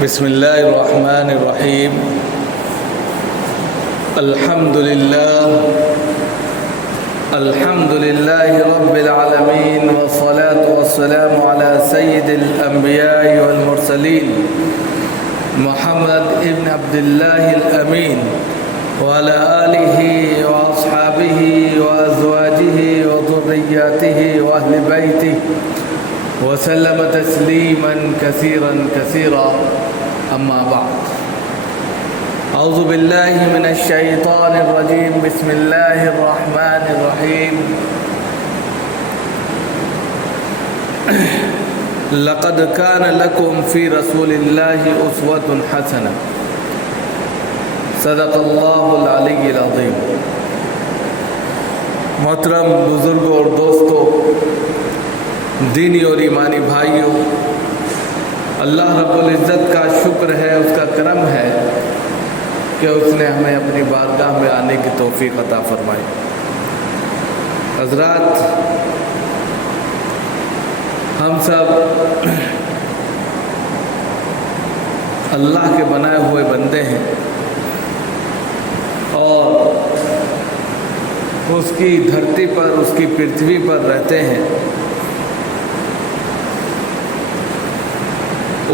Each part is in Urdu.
بسم الله الرحمن الرحيم. الحمد لله رب العالمين، والصلاة والسلام على سيد الأنبياء والمرسلين محمد ابن عبد الله الأمين، وعلى آله وأصحابه وأزواجه وذرياته وأهل بيته وسلم تسليما كثيرا كثيرا. أما بعد، أعوذ بالله من الشيطان الرجيم. بسم الله الرحمن الرحيم. لقد كان لكم في رسول الله أسوة حسنة. صدق اللہ العلی العظیم. محترم بزرگوں اور دوستوں، دینی اور ایمانی بھائیوں، اللہ رب العزت کا شکر ہے، اس کا کرم ہے کہ اس نے ہمیں اپنی بارگاہ میں آنے کی توفیق عطا فرمائی. حضرات، ہم سب اللہ کے بنائے ہوئے بندے ہیں اور اس کی دھرتی پر، اس کی پرتھوی پر رہتے ہیں.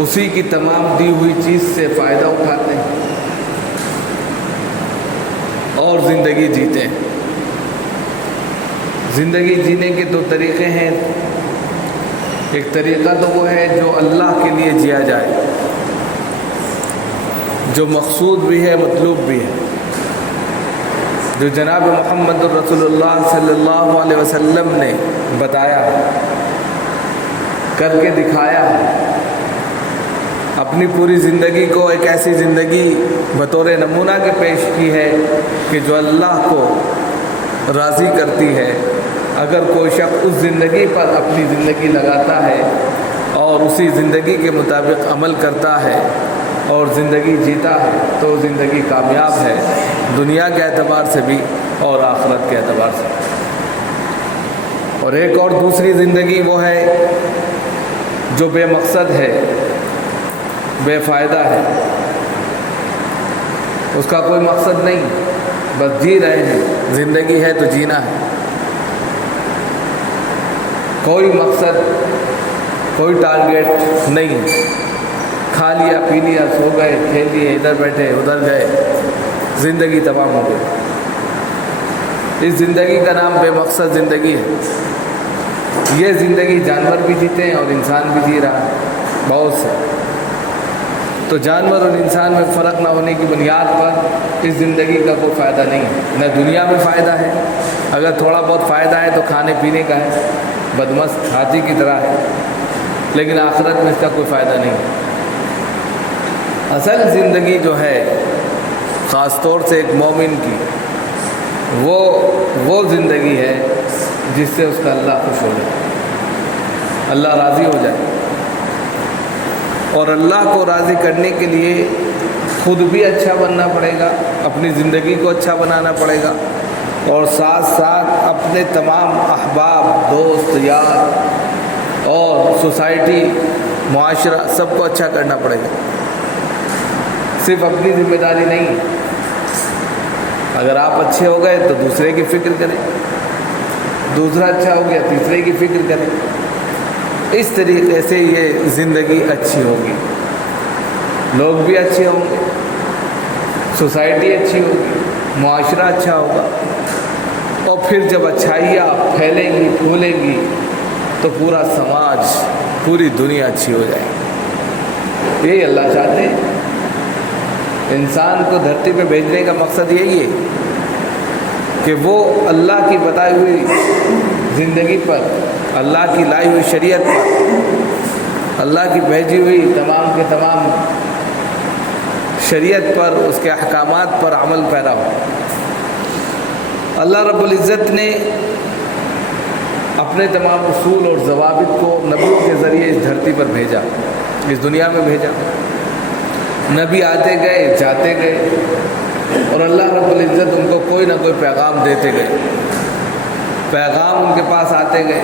اسی کی تمام دی ہوئی چیز سے فائدہ اٹھاتے ہیں اور زندگی جیتے ہیں. زندگی جینے کے دو طریقے ہیں. ایک طریقہ تو وہ ہے جو اللہ کے لیے جیا جائے، جو مقصود بھی ہے، مطلوب بھی ہے، جو جناب محمد رسول اللہ صلی اللہ علیہ وسلم نے بتایا، کر کے دکھایا. اپنی پوری زندگی کو ایک ایسی زندگی بطور نمونہ کے پیش کی ہے کہ جو اللہ کو راضی کرتی ہے. اگر کوئی شخص اس زندگی پر اپنی زندگی لگاتا ہے اور اسی زندگی کے مطابق عمل کرتا ہے اور زندگی جیتا ہے تو زندگی کامیاب ہے، دنیا کے اعتبار سے بھی اور آخرت کے اعتبار سے. اور ایک اور دوسری زندگی وہ ہے جو بے مقصد ہے، بے فائدہ ہے. اس کا کوئی مقصد نہیں، بس جی رہے ہیں. زندگی ہے تو جینا ہے، کوئی مقصد، کوئی ٹارگیٹ نہیں. کھا لیا، پی لیا، سو گئے، کھیل لیے، ادھر بیٹھے ادھر گئے، زندگی تمام ہو گئی. اس زندگی کا نام بے مقصد زندگی ہے. یہ زندگی جانور بھی جیتے ہیں اور انسان بھی جی رہا ہے بہت سے. تو جانور اور انسان میں فرق نہ ہونے کی بنیاد پر اس زندگی کا کوئی فائدہ نہیں ہے. نہ دنیا میں فائدہ ہے، اگر تھوڑا بہت فائدہ ہے تو کھانے پینے کا ہے، بدمست ہاتھی کی طرح ہے، لیکن آخرت میں اس کا کوئی فائدہ نہیں. اصل زندگی جو ہے خاص طور سے ایک مومن کی، وہ زندگی ہے جس سے اس کا اللہ خوش ہو جائے، اللہ راضی ہو جائے. اور اللہ کو راضی کرنے کے لیے خود بھی اچھا بننا پڑے گا، اپنی زندگی کو اچھا بنانا پڑے گا، اور ساتھ ساتھ اپنے تمام احباب، دوست، یار اور سوسائٹی، معاشرہ سب کو اچھا کرنا پڑے گا. صرف اپنی ذمہ داری نہیں. اگر آپ اچھے ہو گئے تو دوسرے کی فکر کریں، دوسرا اچھا ہو گیا تیسرے کی فکر کریں. اس طریقے سے یہ زندگی اچھی ہوگی، لوگ بھی اچھے ہوں گے، سوسائٹی اچھی ہوگی، معاشرہ اچھا ہوگا. اور پھر جب اچھائیاں پھیلیں گی، پھولیں گی، تو پورا سماج، پوری دنیا اچھی ہو جائے گی. یہی اللہ چاہتے ہیں. انسان کو دھرتی پہ بھیجنے کا مقصد یہی ہے کہ وہ اللہ کی بتائی ہوئی زندگی پر، اللہ کی لائی ہوئی شریعت پر، اللہ کی بھیجی ہوئی تمام کے تمام شریعت پر، اس کے احکامات پر عمل پیرا ہو. اللہ رب العزت نے اپنے تمام اصول اور ضوابط کو نبیوں کے ذریعے اس دھرتی پر بھیجا، اس دنیا میں بھیجا. نبی آتے گئے، جاتے گئے، اور اللہ رب العزت ان کو کوئی نہ کوئی پیغام دیتے گئے. پیغام ان کے پاس آتے گئے،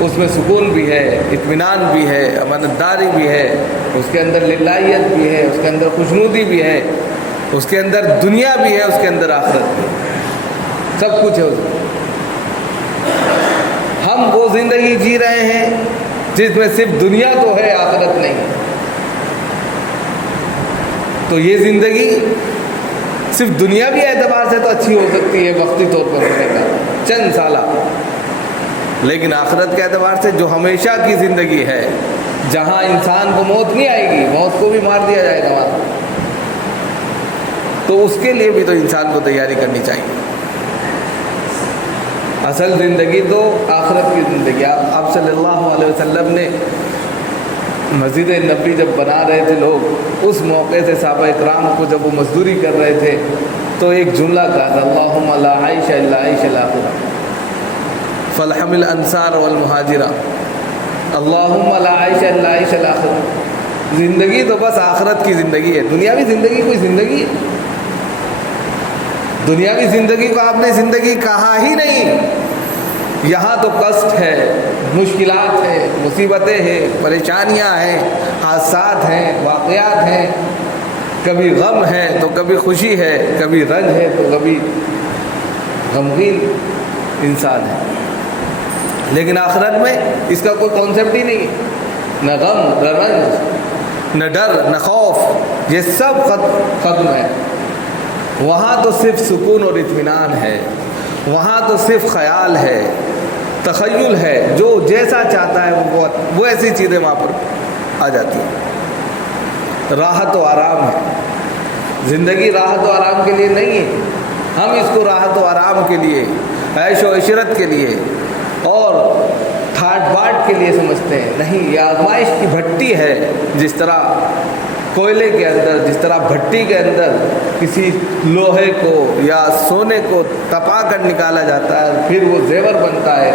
اس میں سکون بھی ہے، اطمینان بھی ہے، امانتداری بھی ہے، اس کے اندر للہیت بھی ہے، اس کے اندر خوشنودی بھی ہے، اس کے اندر دنیا بھی ہے، اس کے اندر آخرت بھی ہے، سب کچھ ہے اس میں۔ ہم وہ زندگی جی رہے ہیں جس میں صرف دنیا تو ہے، آخرت نہیں۔ تو یہ زندگی صرف دنیاوی اعتبار سے تو اچھی ہو سکتی ہے، وقتی طور پر ہونے کا چند سالہ، لیکن آخرت کے اعتبار سے جو ہمیشہ کی زندگی ہے، جہاں انسان کو موت نہیں آئے گی، موت کو بھی مار دیا جائے گا وہاں، تو اس کے لیے بھی تو انسان کو تیاری کرنی چاہیے۔ اصل زندگی تو آخرت کی زندگی۔ آپ صلی اللہ علیہ وسلم نے مسجد نبی جب بنا رہے تھے لوگ، اس موقع سے صحابہ اکرام کو جب وہ مزدوری کر رہے تھے تو ایک جملہ کہا تھا، اللہم لا عیش الا عیش الآخرہ فالحم الانصار والمہاجرہ، اللہم لا عیش الا عیش الآخرہ۔ زندگی تو بس آخرت کی زندگی ہے، دنیاوی زندگی کوئی زندگی ہے؟ دنیاوی زندگی کو آپ نے زندگی کہا ہی نہیں۔ یہاں تو کشٹ ہے، مشکلات ہیں، مصیبتیں ہیں، پریشانیاں ہیں، حادثات ہیں، واقعات ہیں، کبھی غم ہے تو کبھی خوشی ہے، کبھی رنج ہے تو کبھی غمگین انسان ہے۔ لیکن آخرت میں اس کا کوئی کانسیپٹ ہی نہیں ہے، نہ غم نہ رنج نہ ڈر نہ خوف، یہ سب ختم ہے۔ وہاں تو صرف سکون اور اطمینان ہے، وہاں تو صرف خیال ہے، تخیل ہے، جو جیسا چاہتا ہے وہ ایسی چیزیں وہاں پر آ جاتی ہیں۔ راحت و آرام ہے زندگی، راحت و آرام کے لیے نہیں ہے۔ ہم اس کو راحت و آرام کے لیے، عیش و عشرت کے لیے اور ٹھاٹ باٹ کے لیے سمجھتے ہیں، نہیں، یہ آزمائش کی بھٹی ہے۔ جس طرح کوئلے کے اندر، جس طرح بھٹی کے اندر کسی لوہے کو یا سونے کو تپا کر نکالا جاتا ہے، پھر وہ زیور بنتا ہے،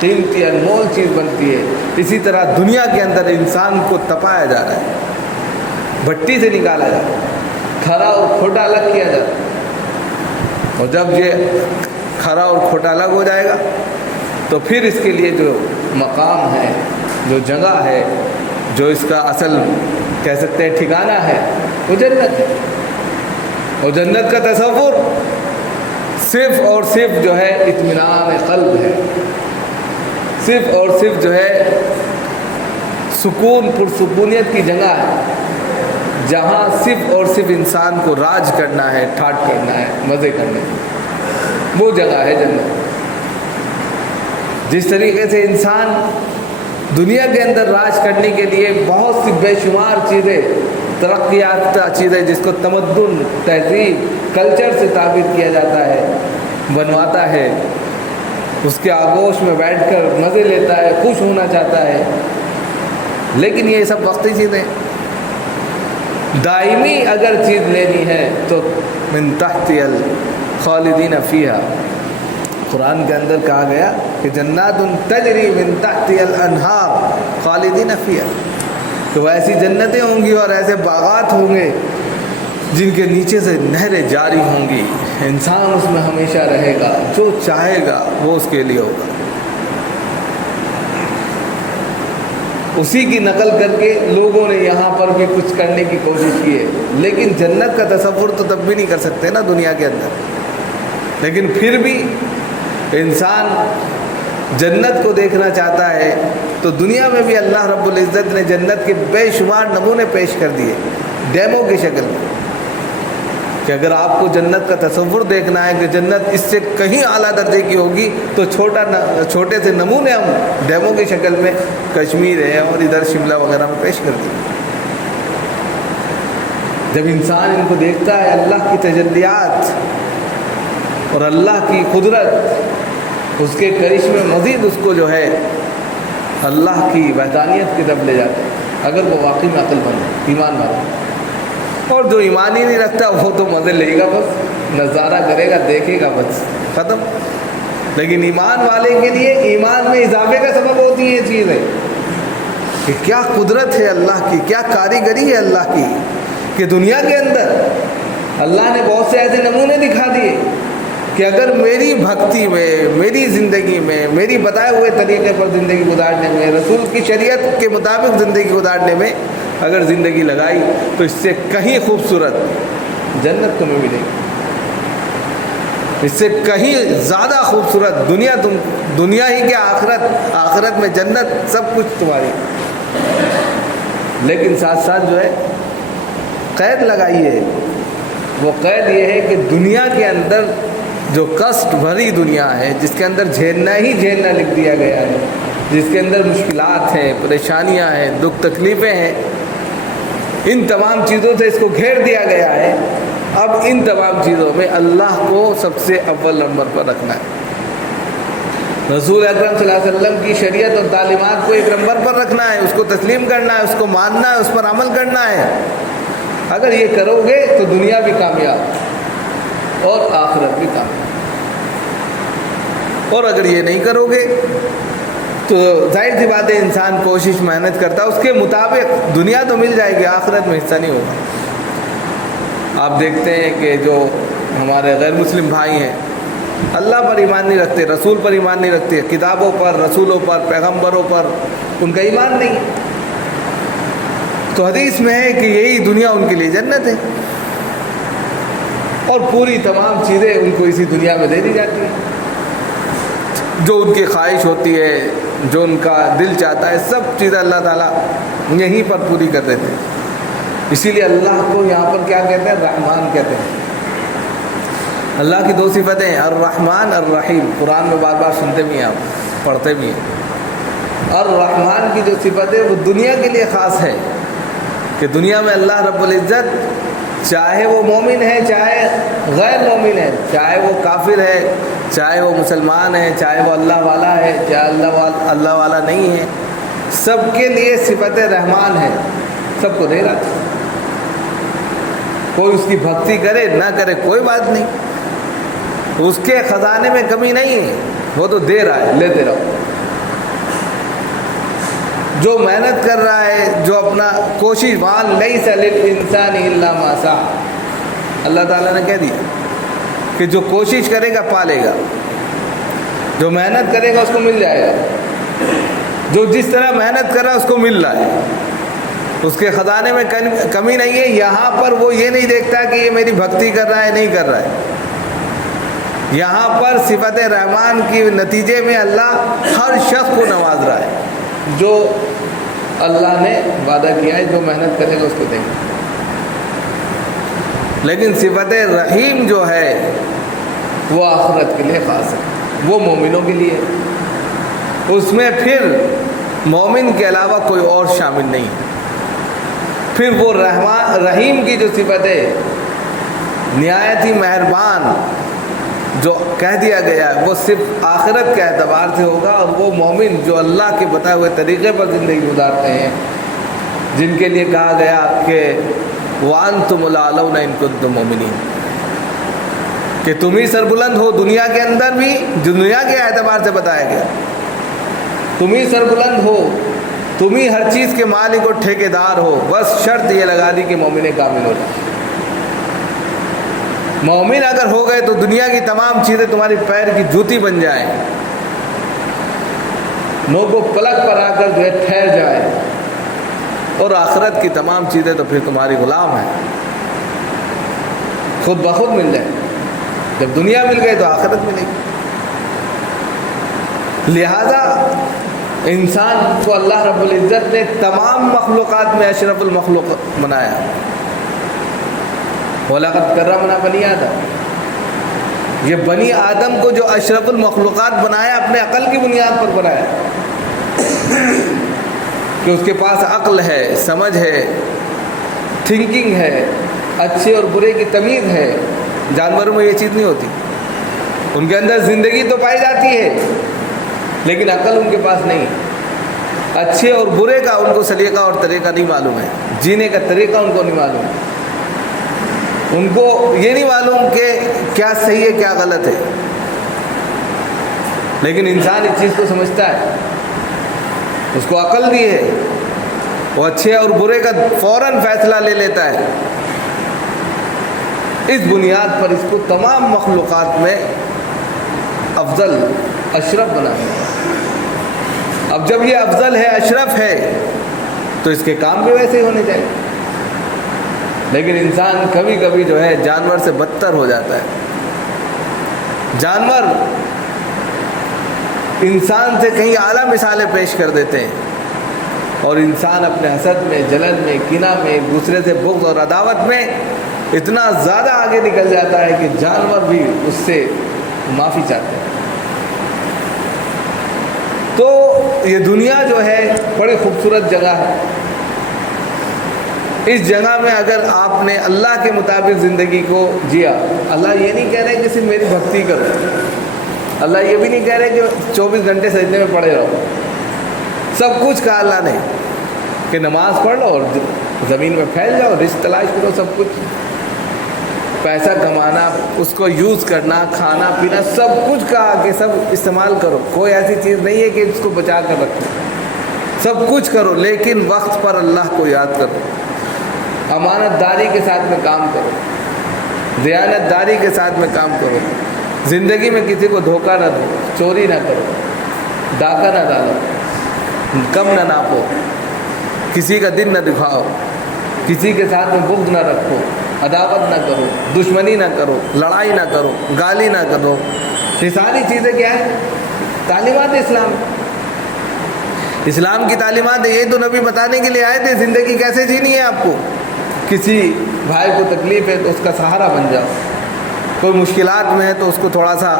قیمتی انمول چیز بنتی ہے، اسی طرح دنیا کے اندر انسان کو تپایا جا رہا ہے، بھٹی سے نکالا جا رہا ہے، کھرا اور کھوٹا الگ کیا جاتا ہے۔ اور جب یہ کھرا اور کھوٹا الگ ہو جائے گا تو پھر اس کے لیے جو مقام ہے، جو جگہ ہے، جو اس کا اصل کہہ سکتے ہیں ٹھکانہ ہے، وہ جنت ہے۔ اور جنت کا تصور صرف اور صرف جو ہے اطمینان قلب ہے، صرف اور صرف جو ہے سکون، پرسکونیت کی جگہ ہے، جہاں صرف اور صرف انسان کو راج کرنا ہے، ٹھاٹ کرنا ہے، مزے کرنے ہیں، وہ جگہ ہے جنت۔ جس طریقے سے انسان دنیا کے اندر راج کرنے کے لیے بہت سی بے شمار چیزیں، ترقی یافتہ چیزیں جس کو تمدن، تہذیب، کلچر سے تعبیر کیا جاتا ہے، بنواتا ہے، اس کے آغوش میں بیٹھ کر مزے لیتا ہے، خوش ہونا چاہتا ہے، لیکن یہ سب وقتی چیزیں۔ دائمی اگر چیز لینی ہے تو من تحت الخالدین فیہا، قرآن کے اندر کہا گیا کہ جنات تجری من تحت الانہار خالدین فیہا، تو ایسی جنتیں ہوں گی اور ایسے باغات ہوں گے جن کے نیچے سے نہریں جاری ہوں گی، انسان اس میں ہمیشہ رہے گا، جو چاہے گا وہ اس کے لیے ہوگا۔ اسی کی نقل کر کے لوگوں نے یہاں پر بھی کچھ کرنے کی کوشش کی ہے، لیکن جنت کا تصور تو تب بھی نہیں کر سکتے نا دنیا کے اندر۔ لیکن پھر بھی انسان جنت کو دیکھنا چاہتا ہے تو دنیا میں بھی اللہ رب العزت نے جنت کے بے شمار نمونے پیش کر دیے ڈیمو کی شکل میں، کہ اگر آپ کو جنت کا تصور دیکھنا ہے کہ جنت اس سے کہیں اعلیٰ درجے کی ہوگی تو چھوٹے سے نمونے ہم ڈیمو کی شکل میں کشمیر ہے اور ادھر شملہ وغیرہ میں پیش کر دیے۔ جب انسان ان کو دیکھتا ہے، اللہ کی تجلیات اور اللہ کی قدرت، اس کے کرشمے مزید اس کو جو ہے اللہ کی وحدانیت کی طرف لے جاتے ہیں، اگر وہ واقعی میں عقل مند ہے، ایمان والا۔ اور جو ایمان ہی نہیں رکھتا وہ تو مزے لے گا، بس نظارہ کرے گا، دیکھے گا، بس ختم۔ لیکن ایمان والے کے لیے ایمان میں اضافے کا سبب ہوتی ہے یہ چیزیں، کہ کیا قدرت ہے اللہ کی، کیا کاریگری ہے اللہ کی، کہ دنیا کے اندر اللہ نے بہت سے ایسے نمونے دکھا دیے کہ اگر میری بھکتی میں، میری زندگی میں، میری بتائے ہوئے طریقے پر زندگی گزارنے میں، رسول کی شریعت کے مطابق زندگی گزارنے میں اگر زندگی لگائی تو اس سے کہیں خوبصورت جنت تمہیں ملے گی، اس سے کہیں زیادہ خوبصورت دنیا ہی کے آخرت میں جنت سب کچھ تمہاری۔ لیکن ساتھ ساتھ جو ہے قید لگائی ہے، وہ قید یہ ہے کہ دنیا کے اندر جو کشٹ بھری دنیا ہے، جس کے اندر جھیلنا ہی جھیلنا لکھ دیا گیا ہے، جس کے اندر مشکلات ہیں، پریشانیاں ہیں، دکھ تکلیفیں ہیں، ان تمام چیزوں سے اس کو گھیر دیا گیا ہے۔ اب ان تمام چیزوں میں اللہ کو سب سے اول نمبر پر رکھنا ہے، رسول اکرم صلی اللہ علیہ وسلم کی شریعت اور تعلیمات کو ایک نمبر پر رکھنا ہے، اس کو تسلیم کرنا ہے، اس کو ماننا ہے، اس پر عمل کرنا ہے۔ اگر یہ کرو گے تو دنیا بھی کامیاب اور آخرت بھی کامیاب، اور اگر یہ نہیں کرو گے تو ظاہر سی بات ہے انسان کوشش محنت کرتا ہے، اس کے مطابق دنیا تو مل جائے گی، آخرت میں حصہ نہیں ہوگا۔ آپ دیکھتے ہیں کہ جو ہمارے غیر مسلم بھائی ہیں، اللہ پر ایمان نہیں رکھتے، رسول پر ایمان نہیں رکھتے، کتابوں پر، رسولوں پر، پیغمبروں پر ان کا ایمان نہیں ہے، تو حدیث میں ہے کہ یہی دنیا ان کے لیے جنت ہے، اور پوری تمام چیزیں ان کو اسی دنیا میں دے دی جاتی ہیں، جو ان کی خواہش ہوتی ہے، جو ان کا دل چاہتا ہے، سب چیزیں اللہ تعالیٰ یہیں پر پوری کر دیتے ہیں۔ اسی لیے اللہ کو یہاں پر کیا کہتے ہیں؟ رحمان کہتے ہیں۔ اللہ کی دو صفتیں ہیں، الرحمن الرحیم، قرآن میں بار بار سنتے بھی ہیں، آپ پڑھتے بھی ہیں۔ الرحمن کی جو صفت ہے وہ دنیا کے لیے خاص ہے، کہ دنیا میں اللہ رب العزت چاہے وہ مومن ہے، چاہے غیر مومن ہے، چاہے وہ کافر ہے، چاہے وہ مسلمان ہے، چاہے وہ اللہ والا ہے، چاہے اللہ والا نہیں ہے، سب کے لیے صفت رحمان ہے، سب کو دے رہا ہے۔ کوئی اس کی بھکتی کرے نہ کرے کوئی بات نہیں، اس کے خزانے میں کمی نہیں ہے، وہ تو دے رہا ہے، لیتے رہو۔ جو محنت کر رہا ہے، جو اپنا کوشش، وان لیس للانسان الا ما سعى، اللہ تعالیٰ نے کہہ دیا کہ جو کوشش کرے گا پالے گا، جو محنت کرے گا اس کو مل جائے گا، جو جس طرح محنت کر رہا ہے اس کو مل رہا ہے، اس کے خزانے میں کمی نہیں ہے۔ یہاں پر وہ یہ نہیں دیکھتا کہ یہ میری بھکتی کر رہا ہے نہیں کر رہا ہے، یہاں پر صفت رحمان کی نتیجے میں اللہ ہر شخص کو نواز رہا ہے، جو اللہ نے وعدہ کیا ہے جو محنت کرے گا اس کو دیں گے۔ لیکن صفت رحیم جو ہے وہ آخرت کے لیے خاص ہے، وہ مومنوں کے لیے، اس میں پھر مومن کے علاوہ کوئی اور شامل نہیں۔ پھر وہ رحیم کی جو صفت ہے، نہایت ہی مہربان، جو کہہ دیا گیا ہے وہ صرف آخرت کے اعتبار سے ہوگا، اور وہ مومن جو اللہ کے بتائے ہوئے طریقے پر زندگی گزارتے ہیں، جن کے لیے کہا گیا کہ وَأَنْتُمُ الْأَعْلَوْنَ إِن كُنتُم مُؤْمِنِينَ، کہ تم ہی سربلند ہو، دنیا کے اندر بھی دنیا کے اعتبار سے بتایا گیا، تم ہی سربلند ہو، تم ہی ہر چیز کے مالک اور ٹھیکیدار ہو، بس شرط یہ لگا دی کہ مومن کامل ہو جائے۔ مومن اگر ہو گئے تو دنیا کی تمام چیزیں تمہاری پیر کی جوتی بن جائیں، نوک و پلک پر آ کر جو ہے ٹھہر جائے، اور آخرت کی تمام چیزیں تو پھر تمہاری غلام ہیں، خود بخود مل جائے۔ جب دنیا مل گئی تو آخرت ملے گی۔ لہذا انسان کو اللہ رب العزت نے تمام مخلوقات میں اشرف المخلوق بنایا۔ وَلَقَدْ كَرَّمْنَا بَنِي آدم، یہ بنی آدم کو جو اشرف المخلوقات بنایا، اپنے عقل کی بنیاد پر بنایا، کہ اس کے پاس عقل ہے، سمجھ ہے، تھنکنگ ہے، اچھے اور برے کی تمیز ہے۔ جانوروں میں یہ چیز نہیں ہوتی، ان کے اندر زندگی تو پائی جاتی ہے لیکن عقل ان کے پاس نہیں، اچھے اور برے کا ان کو سلیقہ اور طریقہ نہیں معلوم ہے، جینے کا طریقہ ان کو نہیں معلوم ہے، ان کو یہ نہیں معلوم کہ کیا صحیح ہے کیا غلط ہے۔ لیکن انسان اس چیز کو سمجھتا ہے، اس کو عقل دی ہے، وہ اچھے اور برے کا فوراً فیصلہ لے لیتا ہے۔ اس بنیاد پر اس کو تمام مخلوقات میں افضل اشرف بنا دیا۔ اب جب یہ افضل ہے، اشرف ہے، تو اس کے کام بھی ویسے ہی ہونے چاہیے۔ لیکن انسان کبھی کبھی جو ہے جانور سے بدتر ہو جاتا ہے۔ جانور انسان سے کہیں اعلیٰ مثالیں پیش کر دیتے ہیں، اور انسان اپنے حسد میں، جلن میں، کینہ میں، ایک دوسرے سے بغض اور عداوت میں اتنا زیادہ آگے نکل جاتا ہے کہ جانور بھی اس سے معافی چاہتے ہیں۔ تو یہ دنیا جو ہے بڑی خوبصورت جگہ ہے۔ اس جگہ میں اگر آپ نے اللہ کے مطابق زندگی کو جیا، اللہ یہ نہیں کہہ رہے کہ صرف میری بھکتی کرو، اللہ یہ بھی نہیں کہہ رہے کہ 24 گھنٹے سجدے میں پڑے رہو۔ سب کچھ کہا اللہ نے کہ نماز پڑھ لو اور زمین میں پھیل جاؤ، رزق تلاش کرو، سب کچھ، پیسہ کمانا، اس کو یوز کرنا، کھانا پینا، سب کچھ کہا کہ سب استعمال کرو۔ کوئی ایسی چیز نہیں ہے کہ اس کو بچا کر رکھو، سب کچھ کرو، لیکن وقت پر اللہ کو یاد کرو، امانت داری کے ساتھ میں کام کرو، دیانت داری کے ساتھ میں کام کرو، زندگی میں کسی کو دھوکہ نہ دو، چوری نہ کرو، ڈاکہ نہ ڈالو، کم نہ ناپو، کسی کا دل نہ دکھاؤ، کسی کے ساتھ میں بغض نہ رکھو، عداوت نہ کرو، دشمنی نہ کرو، لڑائی نہ کرو، گالی نہ کرو۔ یہ ساری چیزیں کیا ہیں؟ تعلیمات اسلام۔ اسلام کی تعلیمات، یہ تو نبی بتانے کے لیے آئے تھے زندگی کیسے جینی ہے آپ کو۔ کسی بھائی کو تکلیف ہے تو اس کا سہارا بن جاؤ، کوئی مشکلات میں ہے تو اس کو تھوڑا سا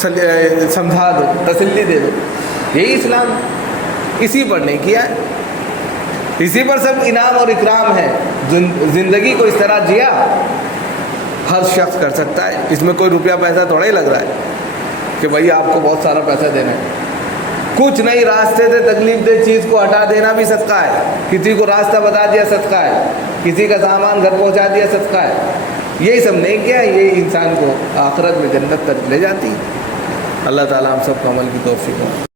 سمجھا دو، تسلی دے دو، یہی اسلام۔ اسی پر نہیں کیا ہے، اسی پر سب انعام اور اکرام ہے۔ زندگی کو اس طرح جیا ہر شخص کر سکتا ہے، اس میں کوئی روپیہ پیسہ تھوڑا ہی لگ رہا ہے کہ بھائی آپ کو بہت سارا پیسہ دینا ہے۔ کچھ نہیں، راستے سے تکلیف دہ چیز کو ہٹا دینا بھی صدقہ ہے، کسی کو راستہ بتا دیا صدقہ ہے، کسی کا سامان گھر پہنچا دیا صدقہ ہے۔ یہی سب نہیں کیا، یہ انسان کو آخرت میں جنت تک لے جاتی ہے۔ اللہ تعالیٰ ہم سب کو عمل کی توفیق دے۔